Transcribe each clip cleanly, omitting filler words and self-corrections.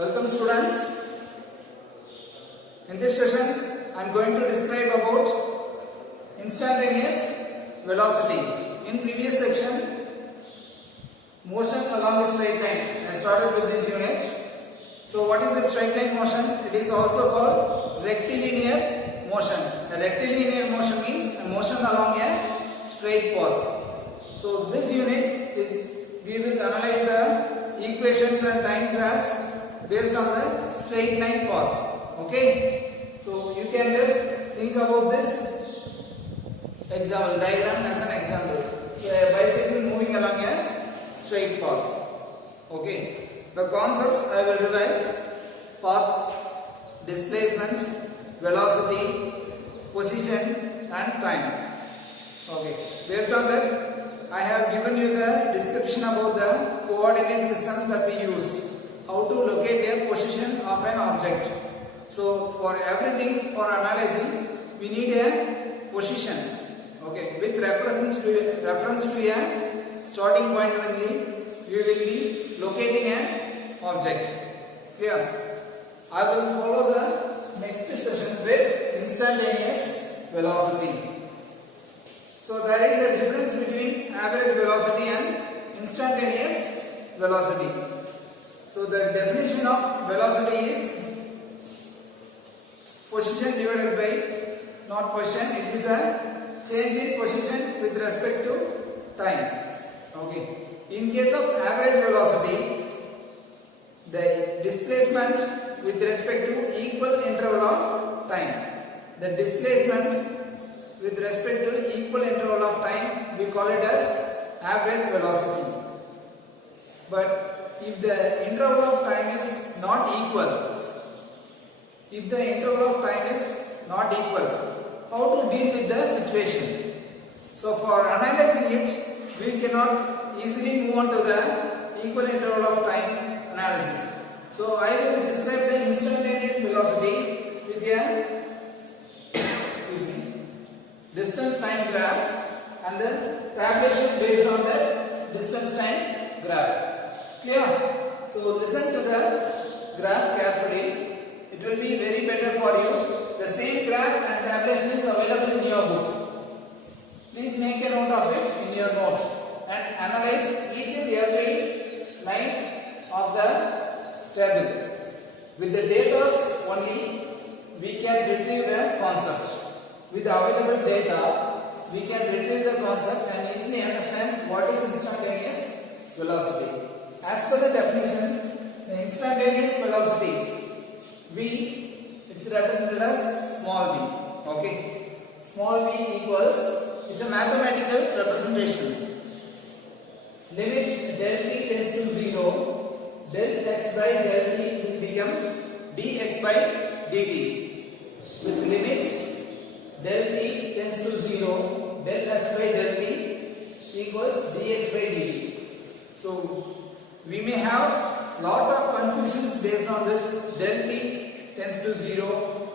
Welcome students. In this session I am going to describe about instantaneous velocity. In previous section, motion along a straight line. I started with this unit. So what is the straight line motion? It is also called rectilinear motion. A rectilinear motion means a motion along a straight path. So this unit is, we will analyze the equations and time graphs based on the straight line path. Okay, so you can just think about this example diagram as an example. So a bicycle moving along a straight path. Okay, the concepts I will revise: path, displacement, velocity, position and time. Okay, based on that I have given you the description about the coordinate systems that we use, how to locate a position of an object. So for everything, for analyzing, we need a position. Okay, with reference to a starting point only, we will be locating an object. Clear? I will follow the next session with instantaneous velocity. So there is a difference between average velocity and instantaneous velocity. So the definition of velocity is position divided by, not position, it is a change in position with respect to time. Okay. In case of average velocity, the displacement with respect to equal interval of time. The displacement with respect to equal interval of time, we call it as average velocity. But if the interval of time is not equal, how to deal with the situation? So for analyzing it, we cannot easily move on to the equal interval of time analysis. So I will describe the instantaneous velocity with a distance time graph and the tabulation based on the distance time graph. Clear? So listen to the graph carefully. It will be very better for you. The same graph and tabulation is available in your book. Please make a note of it in your notes and analyze each and every line of the table. With the data only, we can retrieve the concept. With the available data, we can retrieve the concept and easily understand what is instantaneous velocity. As per the definition, the instantaneous velocity, V, it's represented as small v. Okay, small v equals, it's a mathematical representation. Limit del t tends to 0, del x by del t will become dx by dt. With limit del t tends to 0, del x by del t equals dx by dt. So we may have lot of confusions based on this del t tends to 0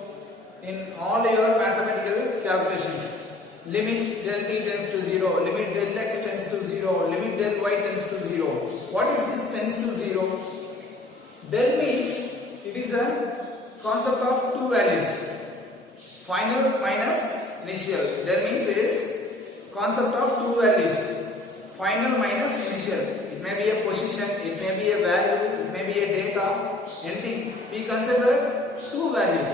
in all your mathematical calculations. Limit del t tends to 0, limit del x tends to 0, limit del y tends to 0. What is this tends to 0? Del means it is a concept of two values, final minus initial. Del means it is concept of two values, final minus initial. It may be a position, it may be a value, it may be a data, anything. We consider two values.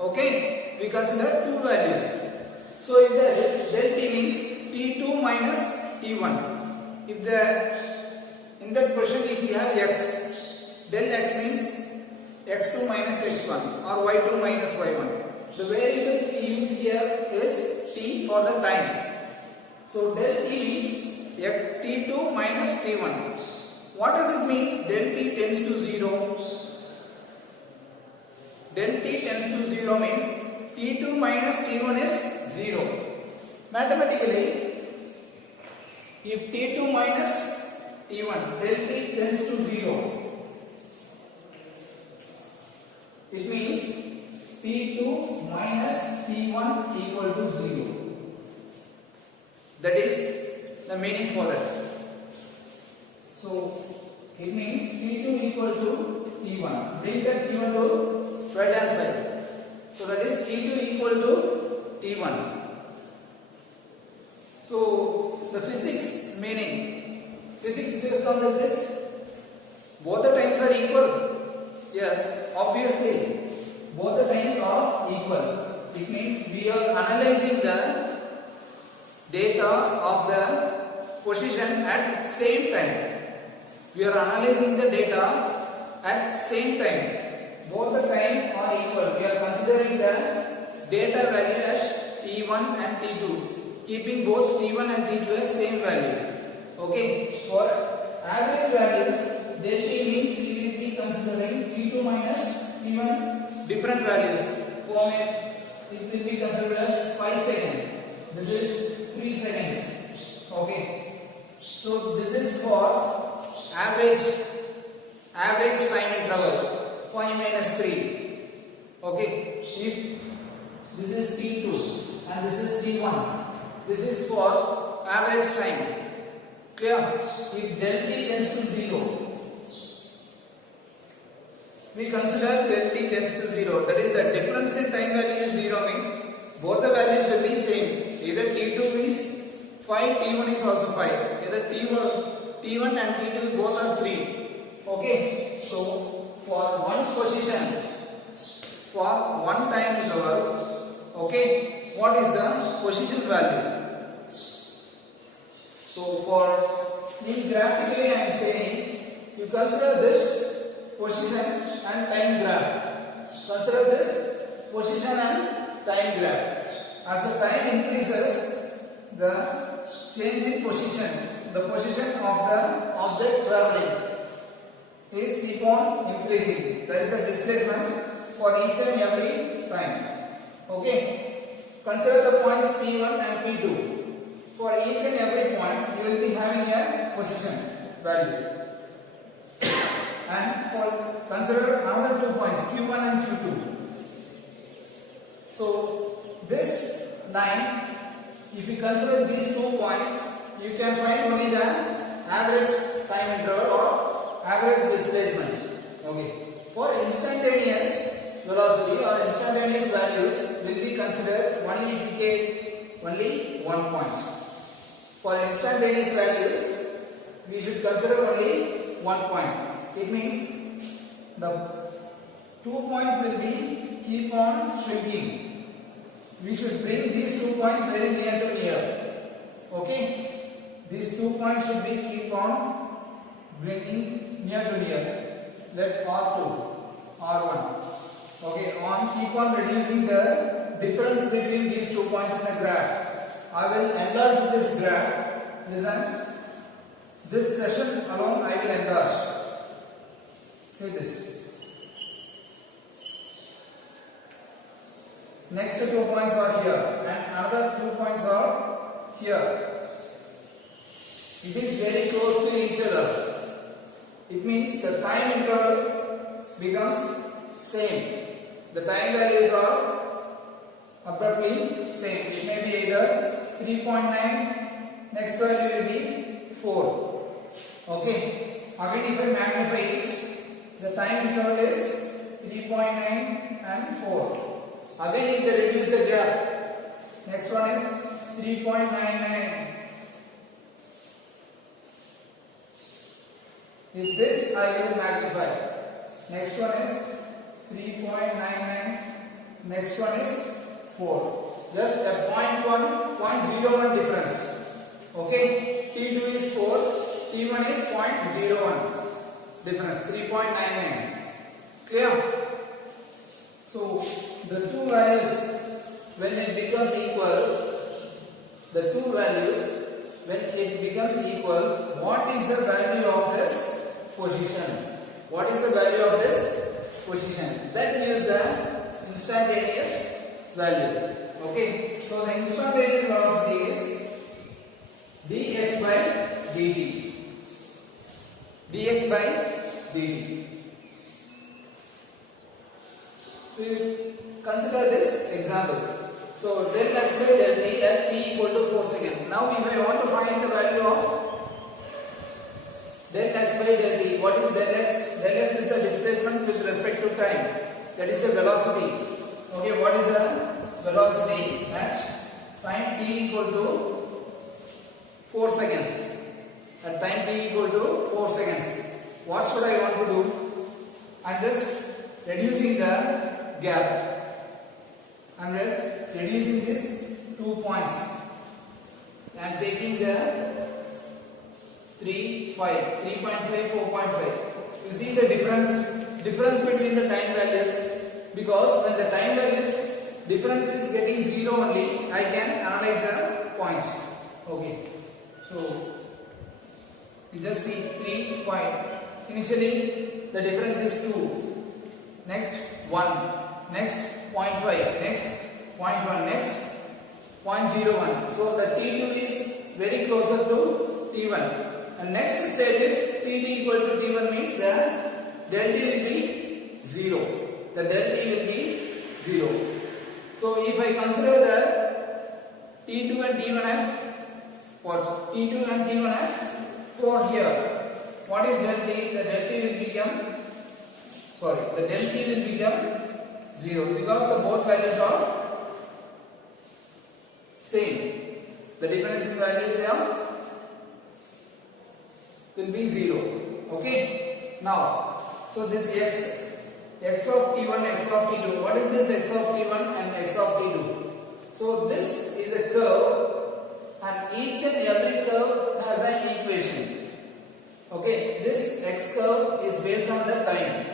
Okay, we consider two values. So if there is del t means t2 minus t1. If in that question if we have x, del x means x2 minus x1 or y2 minus y1. The variable we use here is t for the time. So del t means t2 minus t1. What does it mean? Del t tends to 0. Del t tends to 0 means t2 minus t1 is 0. Mathematically, if t2 minus t1, del t tends to 0, it means t2 minus t1 equal to 0. That is the meaning for that. So it means t2 equal to T1. Bring that T1 to right hand side. So that is T2 equal to T1. So the physics meaning, physics based on this, both the times are equal. Yes, obviously, both the times are equal. It means we are analyzing the data of the position at same time. We are analyzing the data at same time. Both the time are equal. We are considering the data value at T1 and T2, keeping both T1 and T2 as same value. Okay. For average values, del T means we will be considering T2 minus T1 different values. For it will be considered as 5 seconds. This is 3 seconds. Okay. So this is for average time interval 5 minus 3. Okay. If this is T2 and this is T1, this is for average time. Clear? If del T tends to 0, we consider del T tends to 0. That is, the difference in time value is 0 means both the values will be same. Either T2 is 5, T1 is also 5. Either T1 and T2 both are 3. Okay. So for one position, for one time interval, okay, what is the position value? So for this graphically I am saying, you consider this position and time graph. Consider this position and time graph. As the time increases, the change in position, the position of the object traveling is keep on increasing. There is a displacement for each and every time. Okay. Consider the points P1 and P2. For each and every point, you will be having a position value. And for consider another 2 points, Q1 and Q2. So this line, if you consider these 2 points, you can find only the average time interval or average displacement. Okay. For instantaneous velocity or instantaneous values will be considered only if you get only 1 point. For instantaneous values, we should consider only 1 point. It means the 2 points will be keep on shrinking. We should bring these 2 points very near to near. Okay? These 2 points should be keep on bringing near to near. Let R2, R1. Okay, keep on reducing the difference between these 2 points in the graph. I will enlarge this graph. Listen, this session alone I will enlarge. See this. Next 2 points are here and another 2 points are here. It is very close to each other. It means the time interval becomes same. The time values are abruptly same. It may be either 3.9, next value will be 4. Okay. Again, if I magnify it, the time interval is 3.9 and 4. Again, if they reduce the gap, next one is 3.99. If this I will magnify. Next one is 3.99. Next one is 4. Just a 0.01 difference. Okay. T2 is 4. T1 is 0.01 difference. 3.99. Clear? So the two values, when it becomes equal, the two values, when it becomes equal, what is the value of this position? What is the value of this position? That gives the instantaneous value. Okay. So the instantaneous velocity is dx by dt. Dx by dt. So you consider this example. So del x by del t at t equal to 4 seconds. Now if I want to find the value of Del x by del t. What is del x? Del x is the displacement with respect to time. That is the velocity. Okay, what is the velocity at time t equal to 4 seconds? At time t equal to 4 seconds. What should I want to do? I'm just reducing the gap. I'm just reducing these 2 points. I'm taking the 3.5, 4.5. You see the difference between the time values, because when the time values difference is getting 0 only, I can analyze the points. Okay, so you just see 3, 5. Initially the difference is 2, next 1, next 0.5, next 0.1, next 0.01. So the T2 is very closer to T1. And next stage is Pt equal to T1 means the del T will be 0. The del T will be 0. So if I consider the T2 and T1 as what? T2 and T1 as 4 here. What is del T? The del T will become, the del T will become 0 because the both values are same. The difference in values here will be 0. Okay. Now, so this x of t1, x of t2. What is this x of t1 and x of t2? So this is a curve, and each and every curve has an equation. Okay. This x curve is based on the time.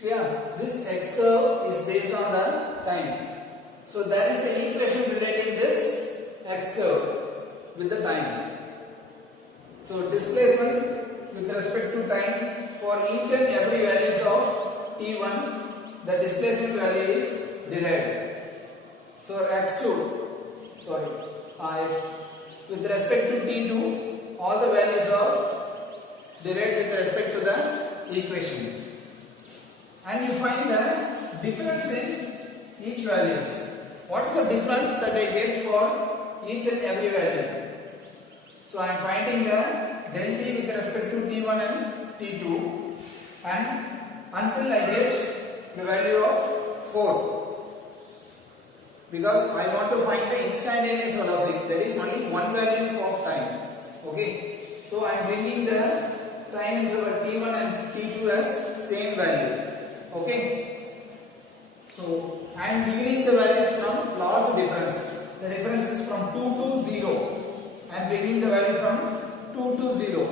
Clear? This x curve is based on the time. So that is the equation relating this x curve with the time. So displacement with respect to time for each and every values of t1, the displacement value is derived. So x2, with respect to t2, all the values are derived with respect to the equation. And you find the difference in each values. What is the difference that I get for each and every value? So I am finding the del t with respect to t1 and t2, and until I get the value of 4, because I want to find the instantaneous velocity, that is only one value of time. Okay, so I am bringing the time interval t1 and t2 as same value. Okay, so I am beginning the values from large difference. The difference is from 2 to 0. I am bringing the value from 2 to 0.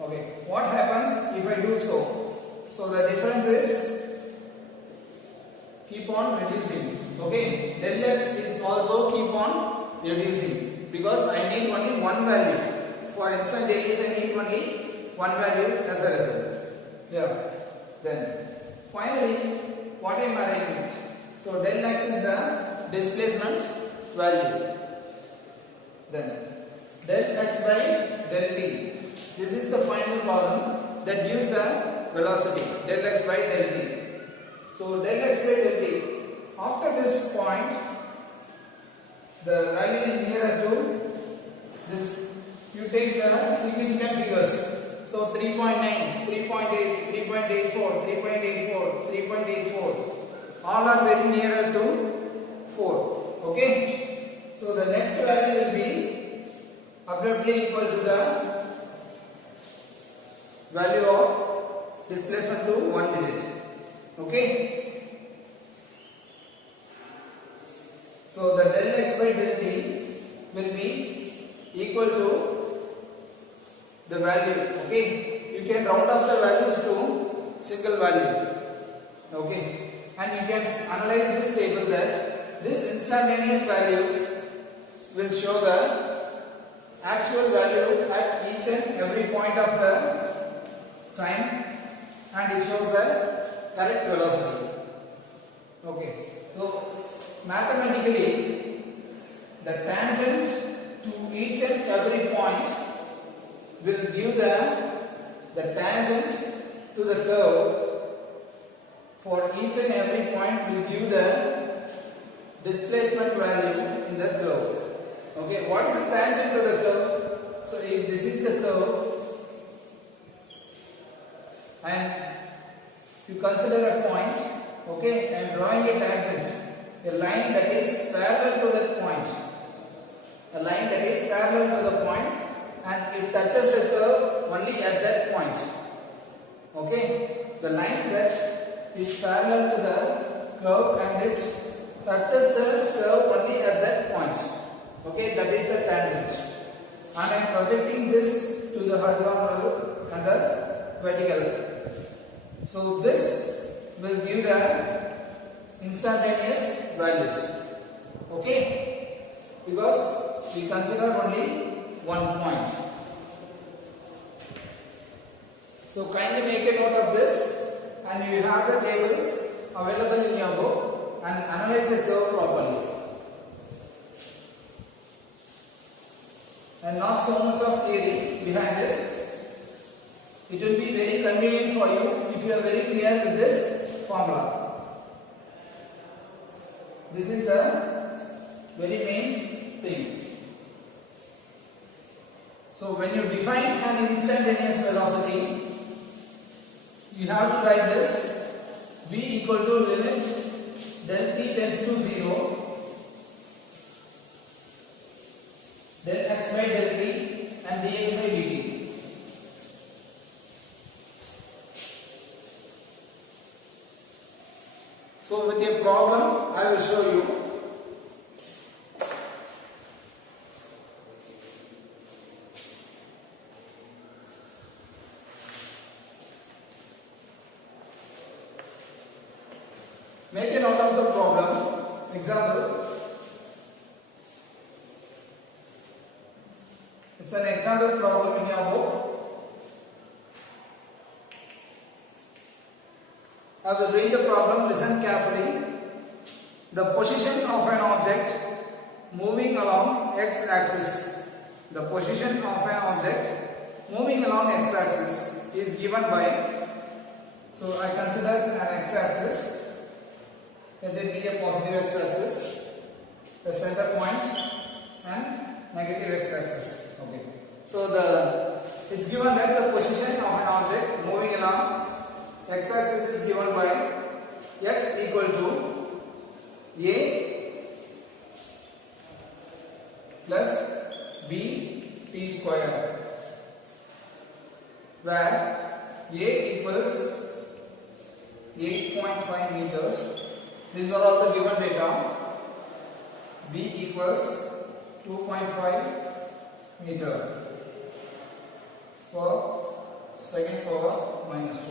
Okay, what happens if I do so? So the difference is keep on reducing. Okay, del x is also keep on reducing, because I need only one value. For instantaneous I need only one value as a result. Yeah. Then finally, what am I arriving? So del x is the displacement value. Then del x by del t. This is the final column that gives the velocity. Del x by del t. So del x by del t. After this point, the value is nearer to this. You take the significant figures. So 3.9, 3.8, 3.84, 3.84, 3.84. All are very nearer to 4. Okay. So the next value will be abruptly equal to the value of displacement to one digit. Okay. So the del x by del t will be equal to the value. Okay. You can round off the values to single value. Okay. And you can analyze this table that this instantaneous values will show the actual value at each and every point of the time, and it shows the correct velocity. Okay. So mathematically, the tangent to each and every point will give the tangent to the curve for each and every point will give the displacement value in the curve. Okay, what is the tangent to the curve? So if this is the curve, consider a point, okay, and drawing a tangent, a line that is parallel to that point, a line that is parallel to the point, and it touches the curve only at that point. Okay, the line that is parallel to the curve and it touches the curve only at that point. Okay, that is the tangent. And I am projecting this to the horizontal and the vertical. So this will give the instantaneous values. Okay, because we consider only one point. So kindly make a note of this, and you have the table available in your book, and analyze the curve properly. And not so much of theory behind this. It will be very convenient for you if you are very clear with this formula. This is a very main thing. So when you define an instantaneous velocity, you have to write this: v equal to limit del t tends to 0, del x by del t and dx by dt. So with a problem I will show you. Make a note of the problem. Example. It's an example problem in your book. I will read the problem, listen carefully. The position of an object moving along x-axis. The position of an object moving along x-axis is given by, so I consider an x-axis. Let it be a positive x-axis, the center point, and negative x-axis. Okay. So it's given that the position of an object moving along x-axis is given by x equal to a plus b t square, where a equals 8.5 meters. These are all the given data. B equals 2.5 meter for second power minus 2.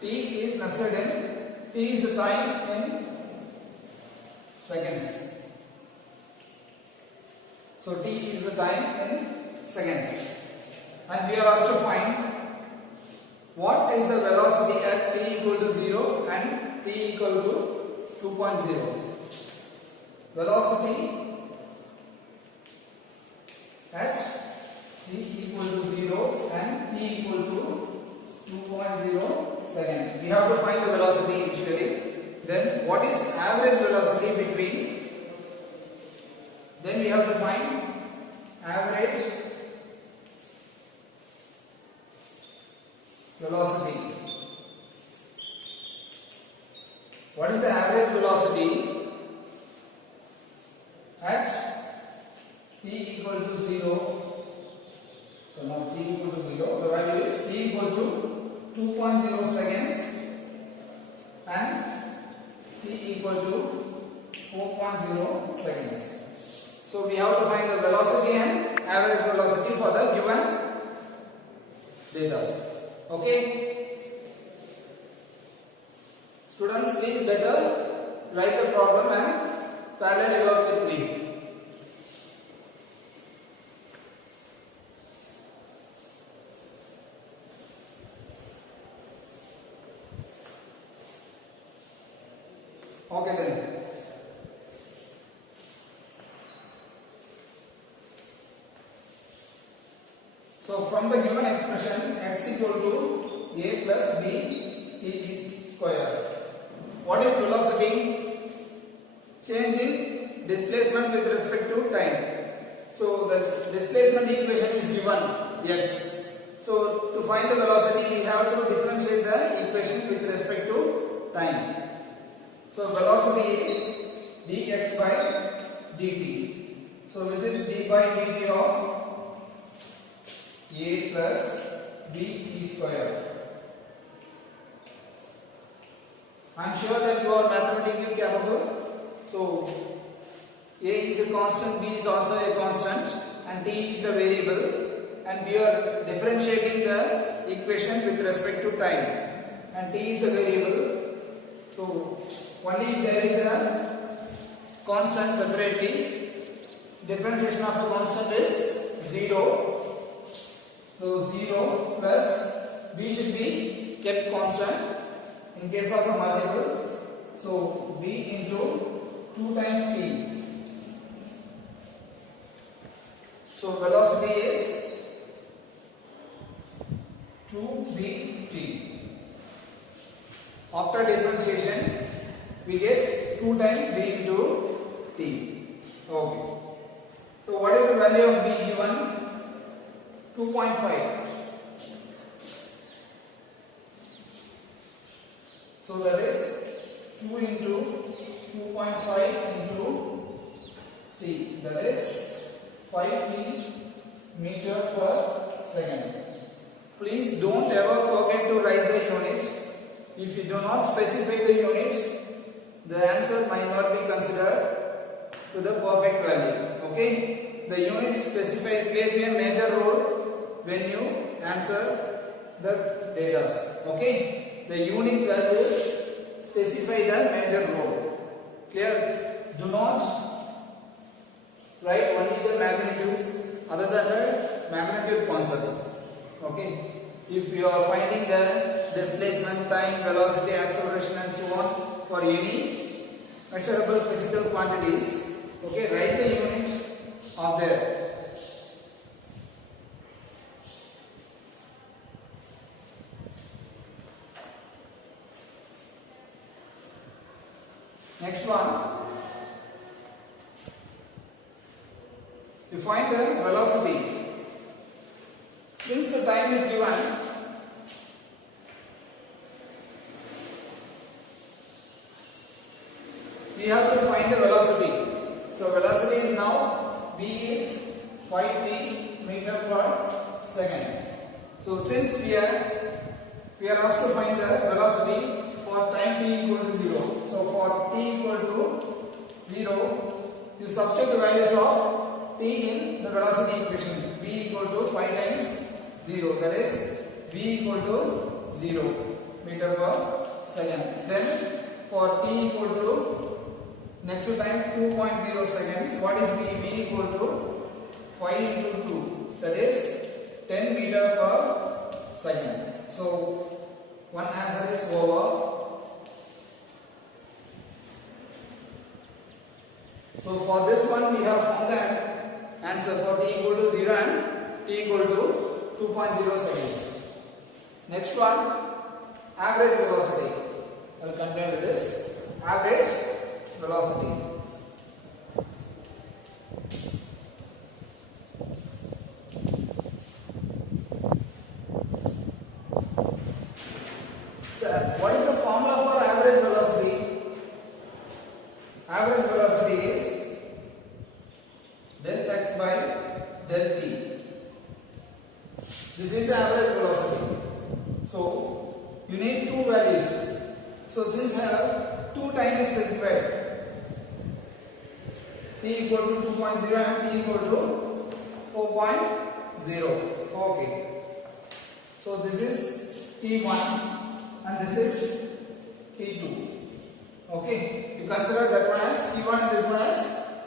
T is nested in, T is the time in seconds. So T is the time in seconds. And we are asked to find what is the velocity at t equal to 0 and t equal to 2.0. Velocity at t equal to 0 and t equal to 2.0 seconds. We have to find the velocity initially. Then what is average velocity between? Then we have to find average velocity. What is the average velocity at t equal to 0? So now t equal to 0, the value is t equal to 2.0 seconds and t equal to 4.0 seconds. So we have to find the velocity and average velocity for the given data. Okay, students, please better write the problem and parallel work with me. Okay then. So from the given expression, x equal to a plus b t square. What is velocity? Change in displacement with respect to time. So the displacement equation is given x. So to find the velocity, we have to differentiate the equation with respect to time. So velocity is dx by dt. So which is d by dt of a plus b square. I am sure that you are mathematically capable. So a is a constant, b is also a constant, and t is a variable, and we are differentiating the equation with respect to time, and t is a variable. So only there is a constant separately. Differentiation of a constant is 0. So 0 plus b should be kept constant in case of a multiple. So b into 2 times t. So velocity is 2bt. After differentiation, we get 2 times b into t. Okay. So what is the value of b given? 2.5. So that is 2 into 2.5 into t. That is 5t meter per second. Please don't ever forget to write the unit. If you do not specify the unit, the answer might not be considered to the perfect value. Okay? The unit plays a major role when you answer the data. Okay? The unit values specify the major role. Clear? Do not write only the magnitudes other than the magnitude concept. Okay? If you are finding the displacement, time, velocity, acceleration and so on for any measurable physical quantities, okay, write the unit of there. Next one, you find the velocity. Since the time is given, we have to find the velocity. So velocity is now v is 5t meter per second. So since we are asked to find the velocity for time t equal to 0. So for t equal to 0, you substitute the values of t in the velocity equation. V equal to 5 times 0, that is v equal to 0 meter per second. Then for t equal to next to time 2.0 seconds, what is v? V equal to 5 into 2, that is 10 meter per second. So one answer is over. So for this one we have found that answer for t equal to 0 and t equal to 2.0 seconds. Next one, average velocity. I will continue with this. Average velocity. So what is the formula for average velocity? Average velocity is del x by del t. This is the average velocity. So you need two values. So since I have two time is specified, t equal to 2.0 and t equal to 4.0. Okay. So this is t1 and this is t2. Okay. You consider that one as t1 and this one as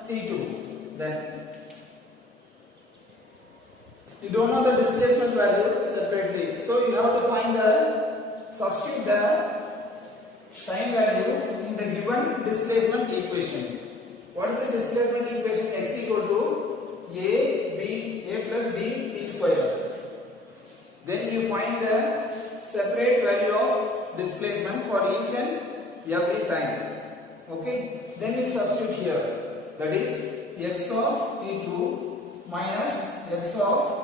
t2. Then you don't know the displacement value separately. So you have to find substitute the time value in the given displacement equation. What is the displacement equation? X equal to a plus b t square. Then you find the separate value of displacement for each and every time. Okay. Then you substitute here. That is x of t2 minus x of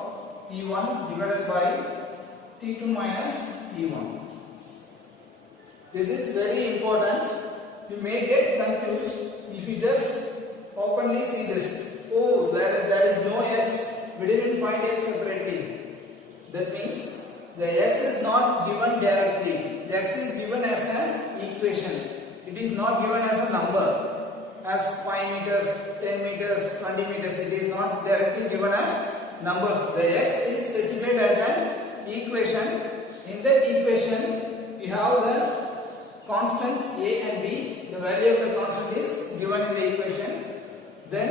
t1 divided by T2 minus T1. This is very important. You may get confused if you just openly see this. Oh, there is no x. We didn't find x separately. That means the x is not given directly. The x is given as an equation. It is not given as a number, as 5 meters, 10 meters, 20 meters. It is not directly given as numbers. The x is specified as an equation. In that equation, we have the constants a and b. The value of the constant is given in the equation. Then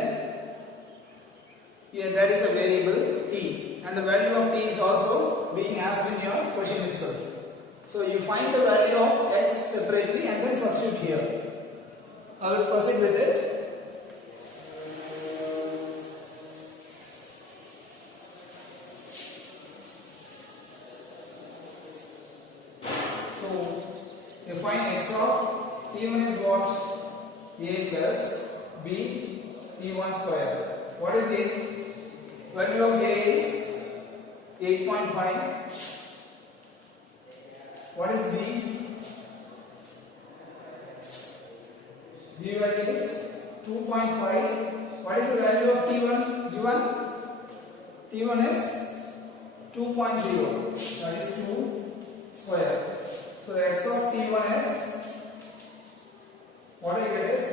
here there is a variable t, and the value of t is also being asked in your question itself. So you find the value of x separately and then substitute here. I will proceed with it. So you find x of t1 is what? A plus b t1 square. What is a? Value of a is 8.5. What is b? B value is 2.5. What is the value of t1 given? T1 is 2.0. That is 2 square. So x of t1 is, what I get is,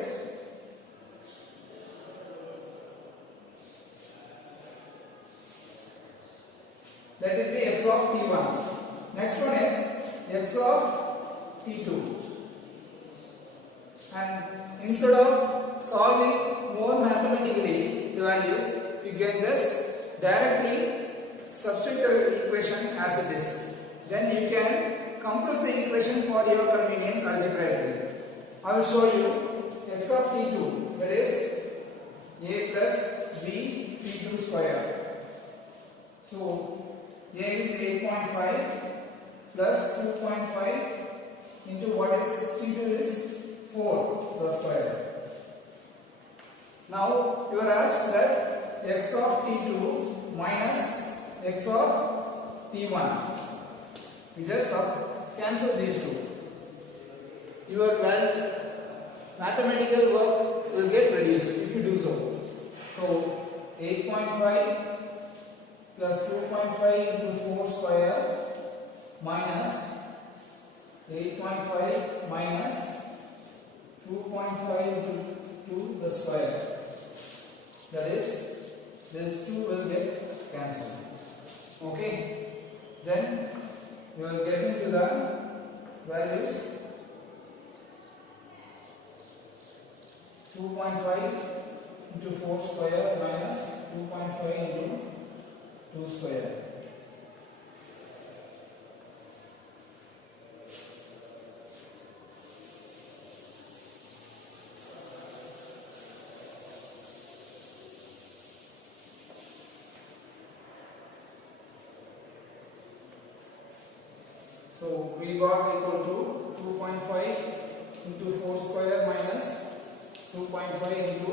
let it be x of t1. Next one is x of t2. And instead of solving more mathematically the values, you can just directly substitute the equation as it is. Then you can compress the equation for your convenience algebraically. I will show you x of t2, that is a plus b t2 square. So a is 8.5 plus 2.5 into what is t2 is 4 the square. Now you are asked that x of t2 minus x of t1. You just cancel these two. Your mathematical work will get reduced if you do so. So 8.5 plus 2.5 into 4 square minus 8.5 minus 2.5 into 2 the square. That is, this 2 will get cancelled. Okay. Then you will get into the values. 2.5 into 4 square minus 2.5 into 2 square. So V bar equal to 2.5 into 4 square minus 2.5 into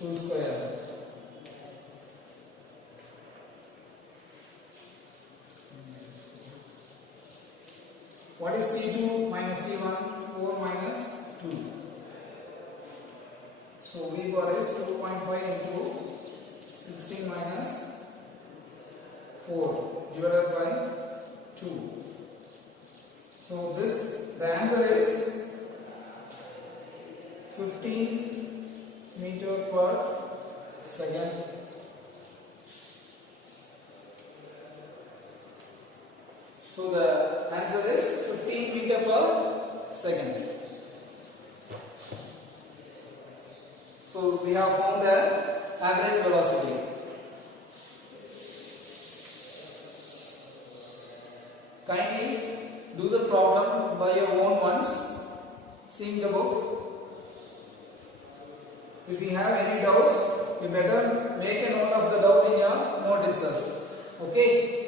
2 square. What is T2 minus T1? 4 minus 2. So V bar is 2.5 into 16 minus 4 divided by 2. So the answer is 15 meter per second. So the answer is 15 meter per second. So we have found the average velocity. Kindly do the problem by your own once, seeing the book. If you have any doubts, you better make a note of the doubt in your note itself. Okay?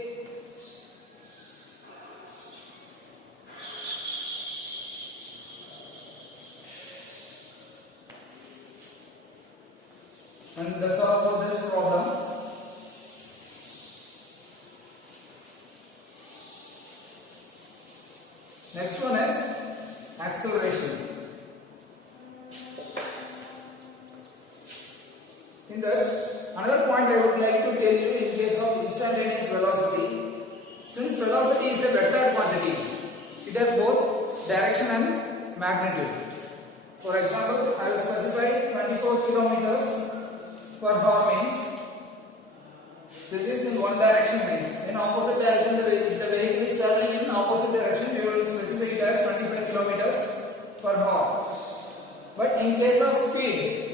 And that's all for this problem. Next one is acceleration. In that, another point I would like to tell you in case of instantaneous velocity, since velocity is a vector quantity, it has both direction and magnitude. For example, I will specify 24 kilometers per hour means this is in one direction means in opposite direction if the vehicle is traveling in opposite direction we will specify it as 25 kilometers per hour. But in case of speed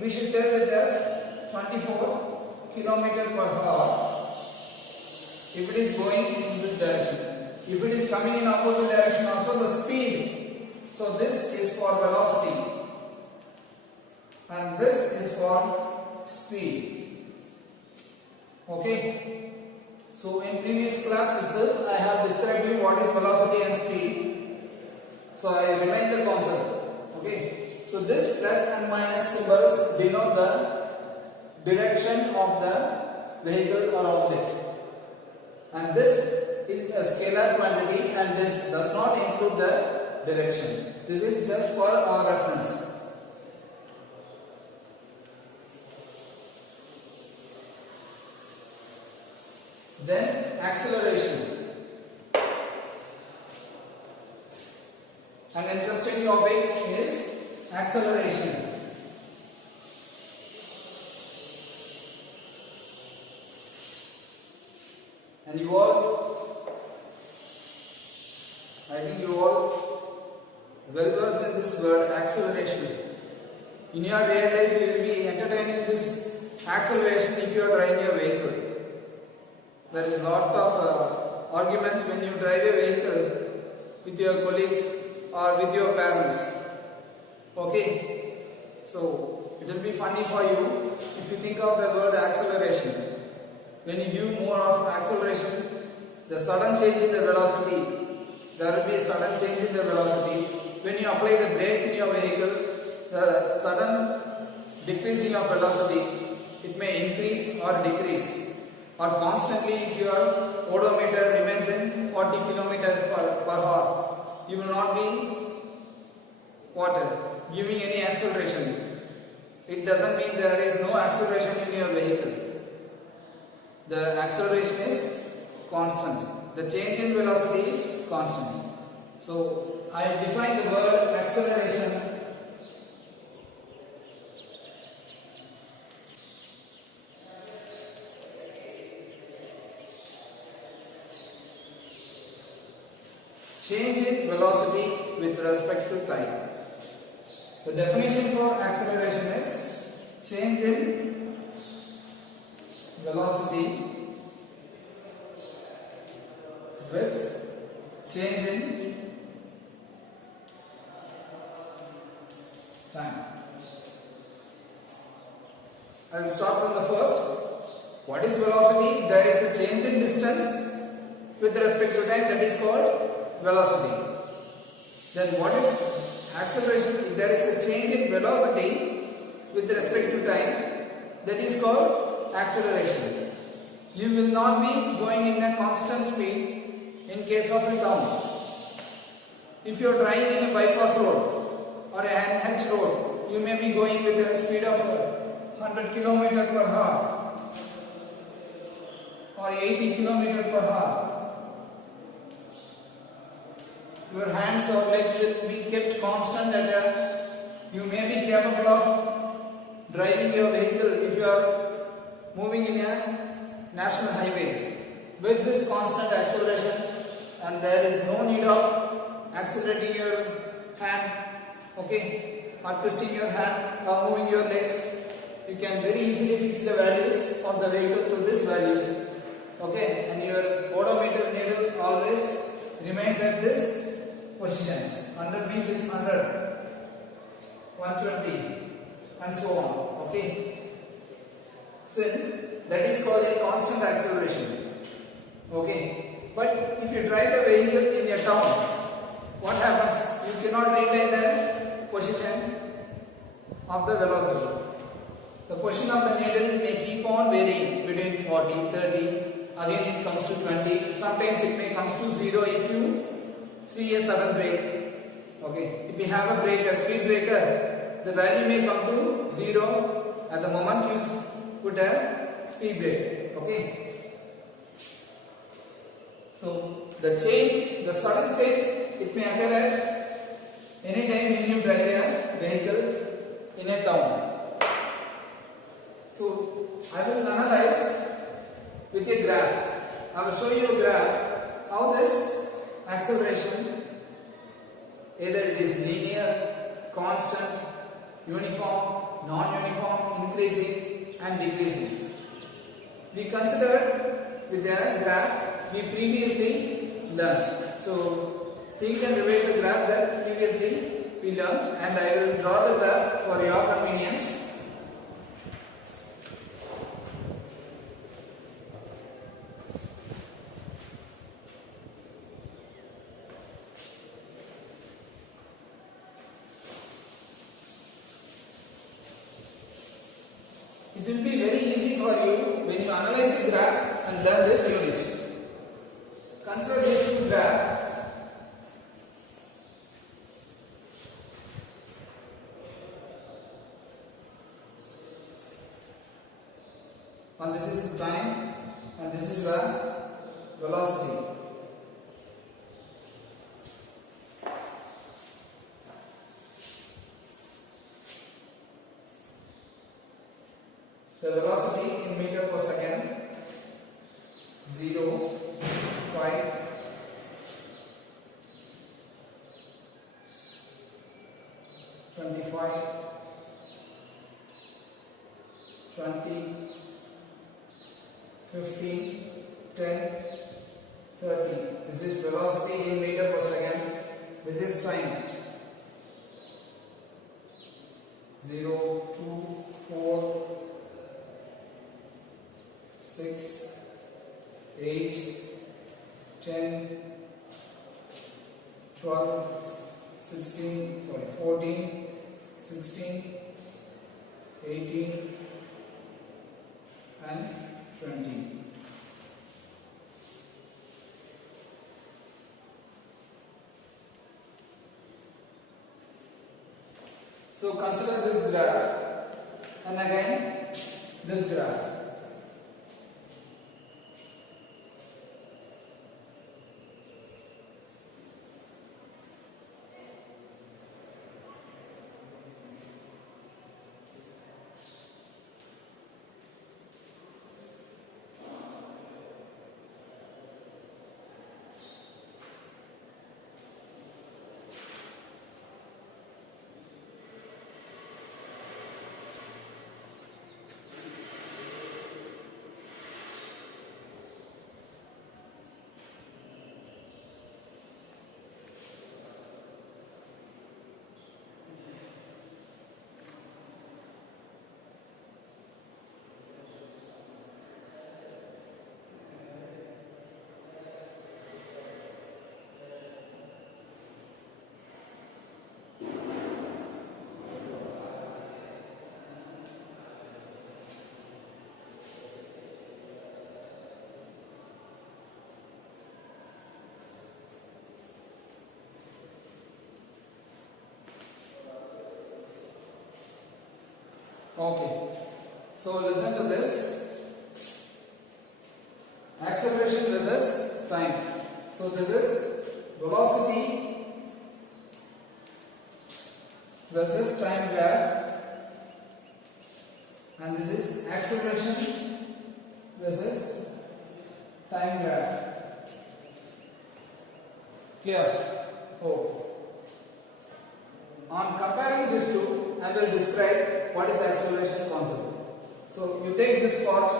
we should tell it as 24 kilometers per hour if it is going in this direction. If it is coming in opposite direction also the speed. So this is for velocity and this is for speed. Okay. So in previous class itself I have described you what is velocity and speed. So I remind the concept. Okay. So this plus and minus symbols denote the direction of the vehicle or object. And this is a scalar quantity and this does not include the direction. This is just for our reference. Then acceleration. An interesting topic is acceleration. And you all, I think you all well versed in this word acceleration. In your real life you will be entertaining this acceleration if you are driving a vehicle. There is lot of arguments when you drive a vehicle with your colleagues or with your parents. Okay, so it will be funny for you if you think of the word acceleration. When you give more of acceleration, the sudden change in the velocity, there will be a sudden change in the velocity. When you apply the brake in your vehicle, the sudden decreasing of velocity, it may increase or decrease. Or constantly if your odometer remains in 40 km per hour, you will not be giving any acceleration. It doesn't mean there is no acceleration in your vehicle. The acceleration is constant. The change in velocity is constant. So I define the word acceleration change in velocity with respect to time. The definition for acceleration is change in velocity with change in time. I will start from the first. What is velocity? There is a change in distance with respect to time, that is called velocity. Then what is acceleration? If there is a change in velocity with respect to time, that is called acceleration. You will not be going in a constant speed in case of a town. If you are driving in a bypass road or a NH road, you may be going with a speed of 100 km per hour or 80 km per hour. Your hands or legs will be kept constant at you may be capable of driving your vehicle if you are moving in a national highway with this constant acceleration, and there is no need of accelerating your hand, okay, or twisting your hand or moving your legs. You can very easily fix the values of the vehicle to these values, okay, and your odometer needle always remains at this positions. 100 means it's 100, 120 and so on. Okay. Since that is called a constant acceleration. Okay. But if you drive a vehicle in a town, what happens? You cannot retain the position of the velocity. The position of the needle may keep on varying between 40, 30 again it comes to 20. Sometimes it may comes to 0 if you see a sudden break. Okay, if you have a breaker, speed breaker, the value may come to 0 at the moment you put a speed brake. Okay, so the sudden change, it may occur at any time when you drive a vehicle in a town. So I will analyze with a graph. I will show you a graph how this acceleration, either it is linear, constant, uniform, non-uniform, increasing and decreasing. We considered with the graph we previously learnt. So think and revise the graph that previously we learnt, and I will draw the graph for your convenience. It will be very easy for you when you analyze the graph and learn this unit. Consider this two graph. And this is time and this is the velocity. The velocity in meter per second, 0, 5, 25, 20, 15, 10, 30. This is velocity in meter per second. This is time. 0, 2, 4, 6, 8, 10, 12, 16, 14, 16, 18 and 20. So consider this graph and again this graph. Okay, so listen to this. Acceleration versus time. So this is velocity versus time graph, and this is acceleration versus time graph. Clear? Oh. On comparing these two, I will describe what is the acceleration concept. So you take this part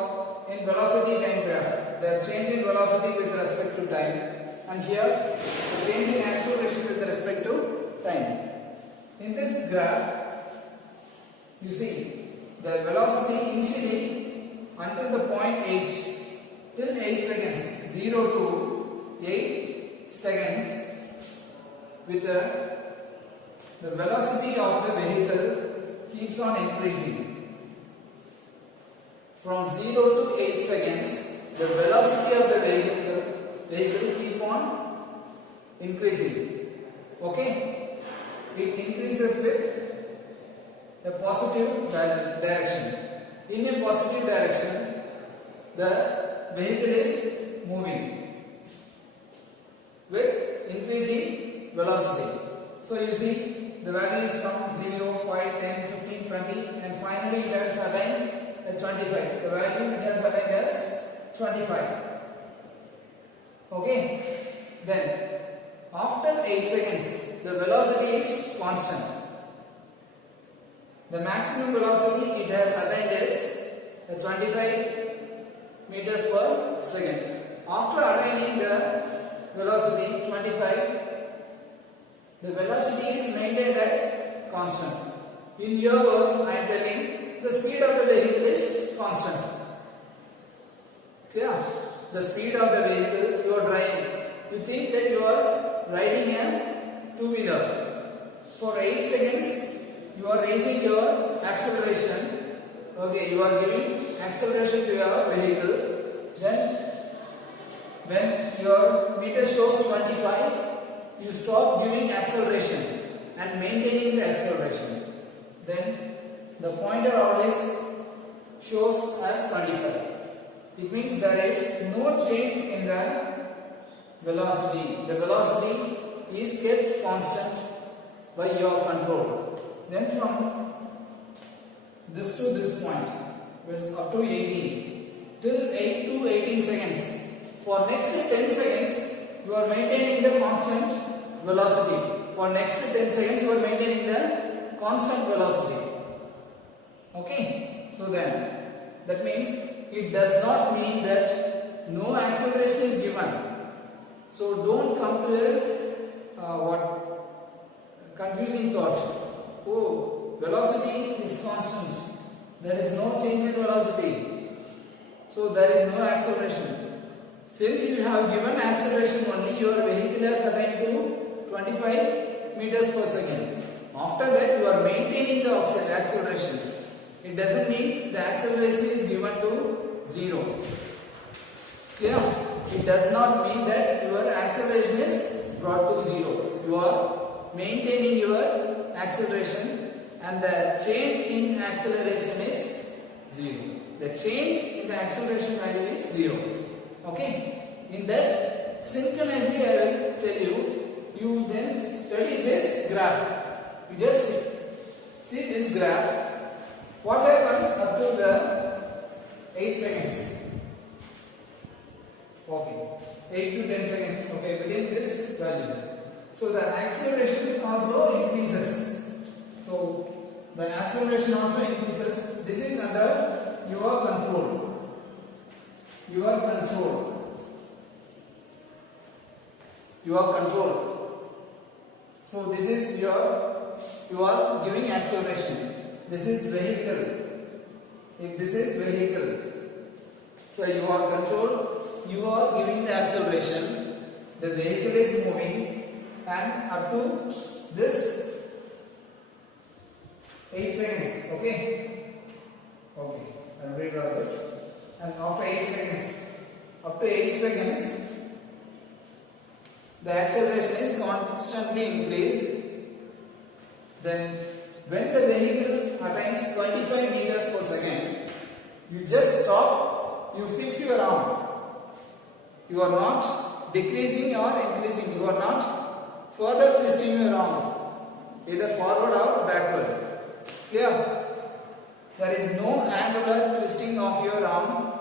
in velocity time graph. They are changing velocity with respect to time, and here the changing acceleration with respect to time. In this graph, you see the velocity initially until the point h till 8 seconds, 0 to 8 seconds, with the velocity of the vehicle keeps on increasing from 0 to 8 seconds. the velocity of the vehicle keep on increasing. Okay, it increases with a positive direction. In a positive direction, the vehicle is moving with increasing velocity. So you see the value is from 0, 5, 10, 15, 20 and finally it has attained at 25. The value it has attained as 25. Okay. Then after 8 seconds the velocity is constant. The maximum velocity it has attained is 25 meters per second. After attaining the velocity 25, the velocity is maintained as constant. In your words, I am telling the speed of the vehicle is constant. Clear? The speed of the vehicle you are driving. You think that you are riding a two-wheeler. For 8 seconds, you are raising your acceleration. Okay, you are giving acceleration to your vehicle. Then, when your meter shows 25, you stop giving acceleration and maintaining the acceleration. Then the pointer always shows as 25. It means there is no change in the velocity. The velocity is kept constant by your control. Then from this to this point was up to 18 till 8 to 18 seconds. For next 10 seconds you are maintaining the constant velocity. For next 10 seconds you are maintaining the constant velocity. Okay. So then that means it does not mean that no acceleration is given. So don't come to a confusing thought. Oh, velocity is constant. There is no change in velocity. So there is no acceleration. Since you have given acceleration only, your vehicle has attained to 25 meters per second. After that, you are maintaining the acceleration. It doesn't mean the acceleration is given to 0. Clear? It does not mean that your acceleration is brought to 0. You are maintaining your acceleration and the change in acceleration is 0. The change in the acceleration value is 0. Okay? In that, synchronously I will tell you, you then study this graph. You just see this graph. What happens up to the 8 seconds? Okay, 8 to 10 seconds. Okay, within this value. So the acceleration also increases. So the acceleration also increases. This is under your control. Your control. Your control. So this is you are giving acceleration. This is vehicle. If this is vehicle, so you are control. You are giving the acceleration. The vehicle is moving, and up to this 8 seconds. Okay. Okay. I'll redraw this. And after 8 seconds, up to 8 seconds, the acceleration is constantly increased. Then when the vehicle attains 25 meters per second, you just stop, you fix your arm. You are not decreasing or increasing. You are not further twisting your arm, either forward or backward. Clear? There is no angular twisting of your arm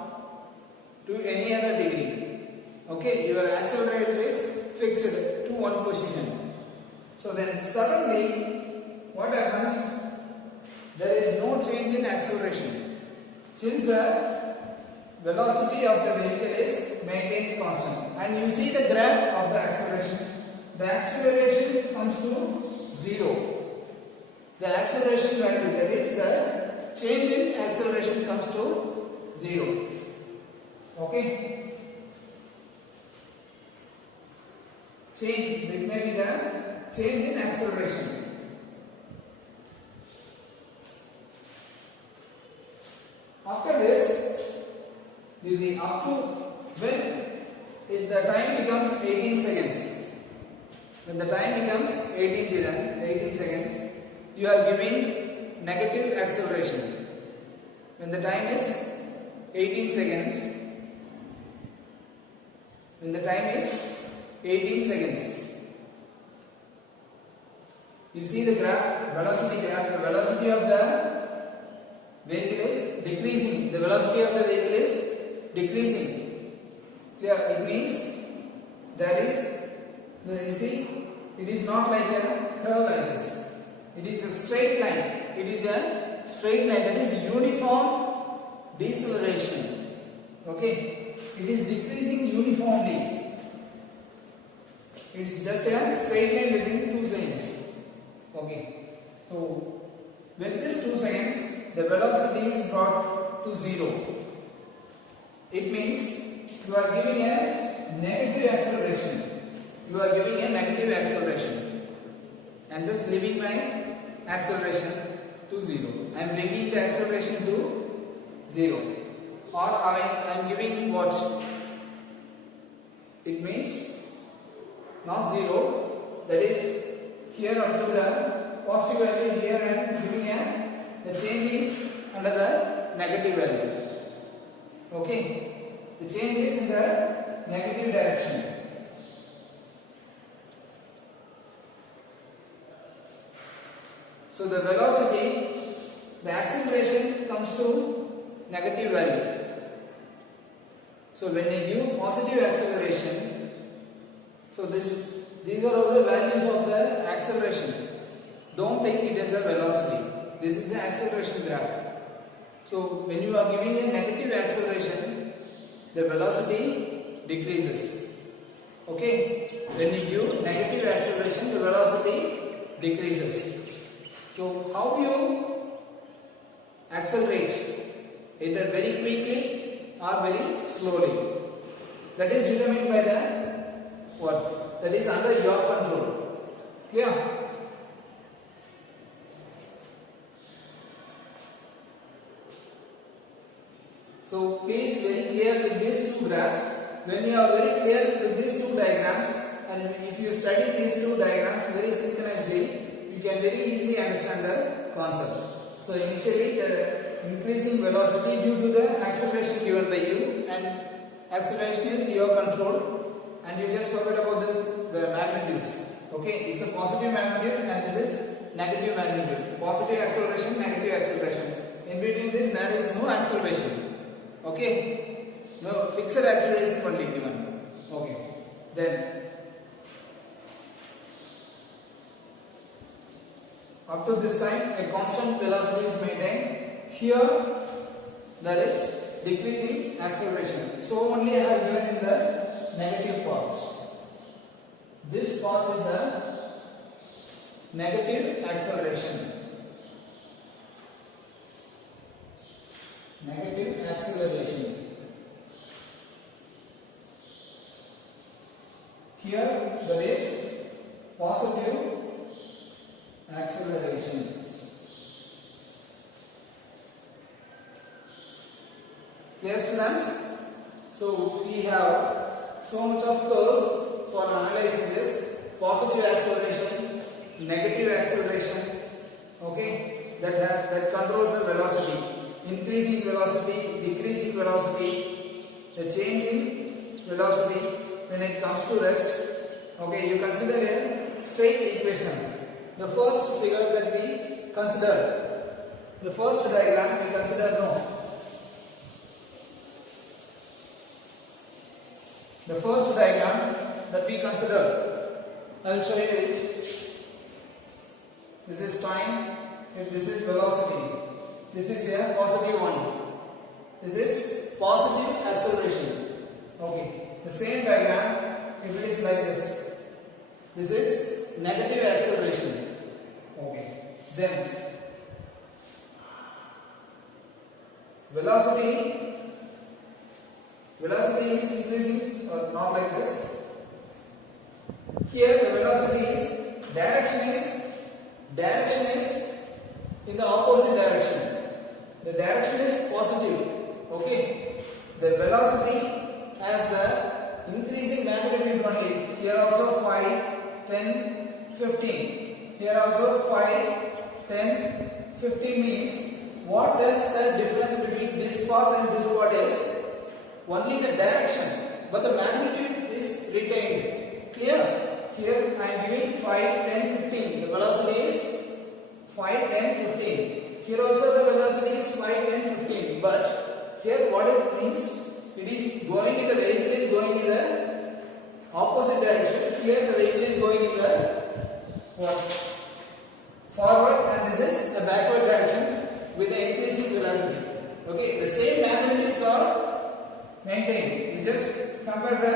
to any other degree. Okay, your accelerator is fixed to one position. So then suddenly, what happens? There is no change in acceleration. Since the velocity of the vehicle is maintained constant. And you see the graph of the acceleration. The acceleration comes to 0. The acceleration value, that is the change in acceleration comes to 0. Okay? Change, this may be the change in acceleration. After this, you see up to when the time becomes 18 seconds, when the time becomes 18 seconds, you are giving negative acceleration. When the time is 18 seconds, when the time is 18 seconds, you see the graph, velocity graph, the velocity of the vehicle is decreasing. The velocity of the vehicle is decreasing. Clear? It means there is, you see, it is not like a curve like this. It is a straight line. It is a straight line, that is uniform deceleration. Okay? It is decreasing uniformly. It is just a straight line within 2 seconds. Okay, so with this 2 seconds, the velocity is brought to 0. It means you are giving a negative acceleration. You are giving a negative acceleration. I am just leaving my acceleration to 0. I am bringing the acceleration to 0. Or I am giving what? It means not 0, that is, here also the positive value, here I am giving the change is under the negative value. Okay, the change is in the negative direction. So the velocity, the acceleration comes to negative value. So when you give positive acceleration, so these are all the values of the acceleration. Don't think it as a velocity. This is an acceleration graph. So when you are giving a negative acceleration, the velocity decreases. Okay? When you give negative acceleration, the velocity decreases. So how you accelerate? Either very quickly or very slowly. That is determined by the what? That is under your control. Clear? So please very clear with these 2 graphs. When you are very clear with these 2 diagrams, and if you study these 2 diagrams very synchronously, you can very easily understand the concept. So initially the increasing velocity due to the acceleration given by you, and acceleration is your control. And you just forget about this, the magnitudes. Okay, it's a positive magnitude and this is negative magnitude. Positive acceleration, negative acceleration. In between this, there is no acceleration. Okay, no fixed acceleration only given. Okay, then up to this time, a constant velocity is maintained. Here, there is decreasing acceleration. So only I have given in the negative parts. This part is the negative acceleration. Negative acceleration. Here there is positive acceleration. Clear, students? So we have so much of curves for analyzing this: positive acceleration, negative acceleration, okay, that controls the velocity, increasing velocity, decreasing velocity, the change in velocity when it comes to rest. Okay, you consider a straight equation. The first figure that we consider, the first diagram we consider no. The first diagram that we consider, I will show you it. This is time, if this is velocity, this is a positive one. This is positive acceleration. Okay. The same diagram, if it is like this is negative acceleration. Okay. Then velocity is increasing, or not like this. Here the velocity is direction is in the opposite direction. The direction is positive. Okay. The velocity has here also 5, 10, 15 means what is the difference between this part and this part is only the direction, but the magnitude is retained. Clear? Here I am giving 5, 10, 15. The velocity is 5, 10, 15. Here also the velocity is 5, 10, 15. But here what it means, it is going in the vehicle is going in the opposite direction. Here the vehicle is going in the what? Forward, and this is a backward direction with the increasing velocity. Okay, the same magnitudes are maintained. You just compare the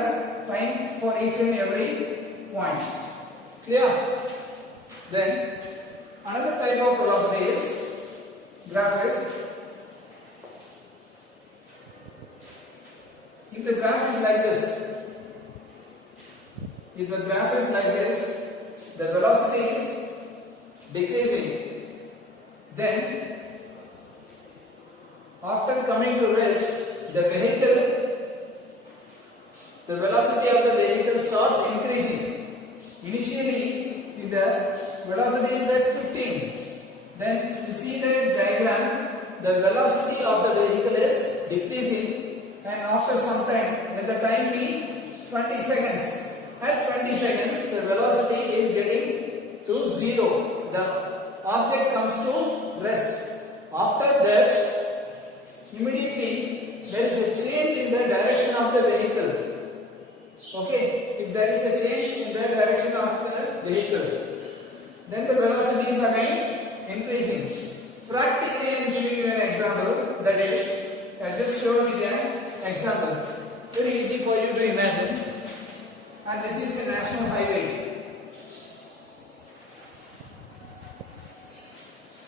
time for each and every point. Clear? Then another type of velocity is graph is, if the graph is like this, if the graph is like this, the velocity is decreasing. Then after coming to rest, the velocity of the vehicle starts increasing. Initially, if the velocity is at 15, then you see the diagram, the velocity of the vehicle is decreasing, and after some time, let the time be 20 seconds. At 20 seconds, the velocity is getting to 0. The object comes to rest. After that, immediately there is a change in the direction of the vehicle. Okay, if there is a change in the direction of the vehicle, then the velocity is again increasing. Practically, I am giving you an example, that is, I just showed you an example. Very easy for you to imagine. And this is a national highway.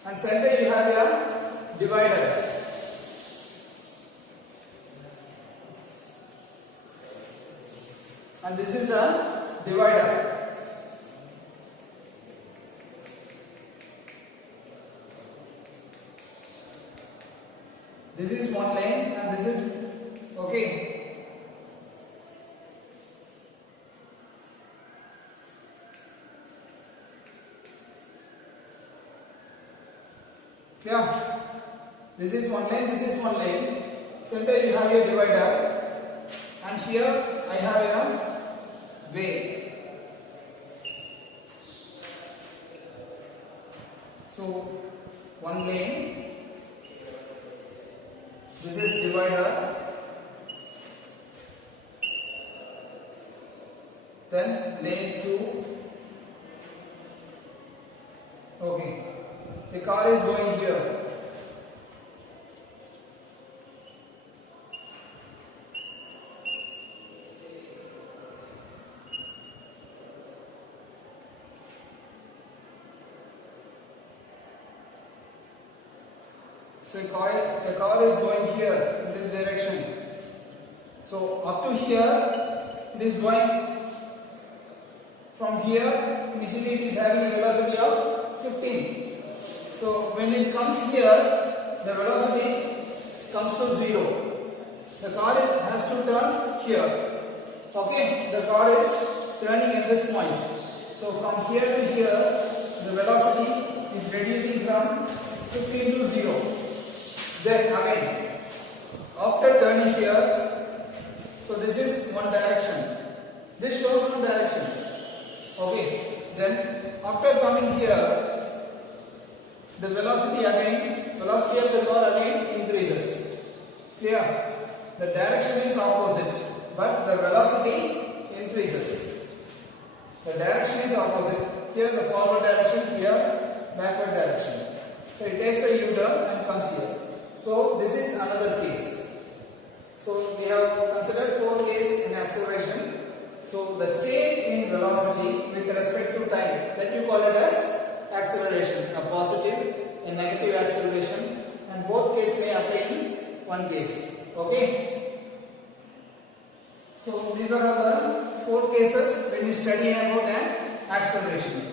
And center you have a divider. And this is a divider. This is one lane and this is okay. Yeah. This is one lane, this is one lane. Center you have your divider, and here I have a way. So one lane, this is divider, then lane 2. Okay, the car is going here. So the car is going here in this direction. So up to here, it is going from here. Initially, it is having a velocity of 15. So when it comes here, the velocity comes to 0. The car has to turn here. Okay, the car is turning at this point. So from here to here, the velocity is reducing from 15 to 0. Then again, after turning here, so this is one direction. This shows one direction. Okay. Then after coming here, the velocity of the car again increases. Clear? The direction is opposite, but the velocity increases. The direction is opposite. Here the forward direction, here backward direction. So it takes a U-turn and comes here. So this is another case. So we have considered 4 cases in acceleration. So the change in velocity with respect to time, then you call it as acceleration, a positive, a negative acceleration, and both cases may apply in one case. Okay. So these are the 4 cases when you study about an acceleration.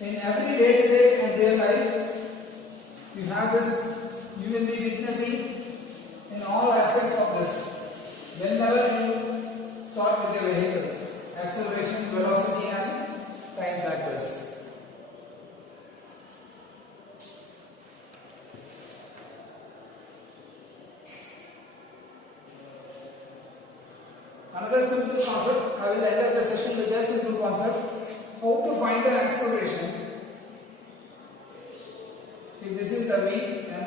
In every day-to-day and real life, you have this, you will be witnessing in all aspects of this. Whenever you start with a vehicle, acceleration, velocity and time factors. Another simple concept, I will end up the session with a simple concept, how to find the acceleration. If this is the V and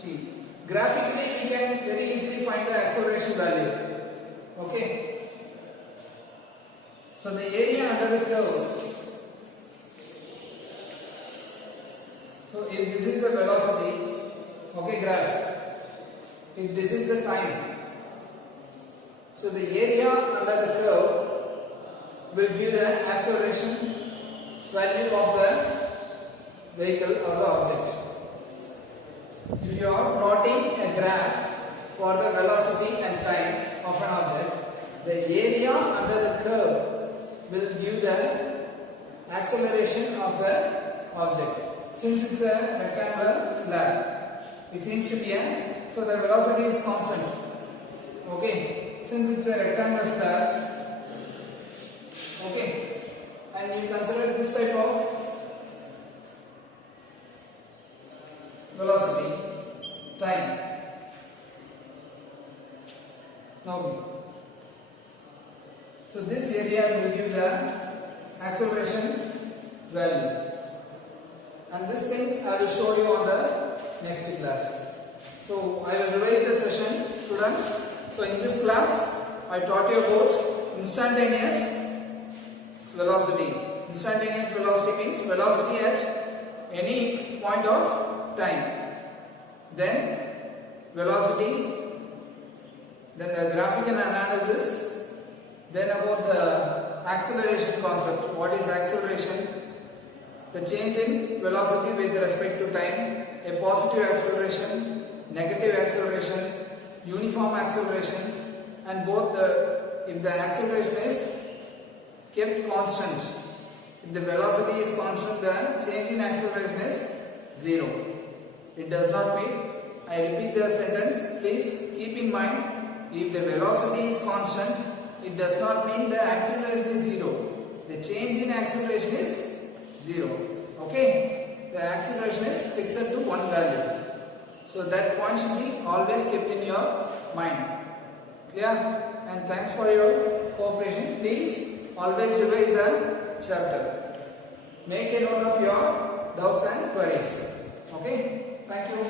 T. Graphically we can very easily find the acceleration value. Okay. So the area under the curve. So if this is the velocity, okay, graph. If this is the time. So the area under the curve will give the acceleration value of the vehicle or the object. If you are plotting a graph for the velocity and time of an object, the area under the curve will give the acceleration of the object. Since it's a rectangular slab, it seems to be so the velocity is constant. Okay. Since it's a rectangular slab, okay, and you consider this type of velocity, time. Now, so this area will give the acceleration value, and this thing I will show you on the next class. So I will revise the session, students. So in this class, I taught you about instantaneous velocity. Instantaneous velocity means velocity at any point of time. Then velocity, then the graphical analysis, then about the acceleration concept. What is acceleration? The change in velocity with respect to time, a positive acceleration, negative acceleration, uniform acceleration, and both if the acceleration is kept constant, if the velocity is constant, the change in acceleration is 0. It does not mean, I repeat the sentence, please keep in mind, if the velocity is constant, it does not mean the acceleration is 0. The change in acceleration is 0. Okay? The acceleration is fixed to one value. So that point should be always kept in your mind. Clear? And thanks for your cooperation. Please always revise the chapter. Make a note of your doubts and queries. Okay? Thank you.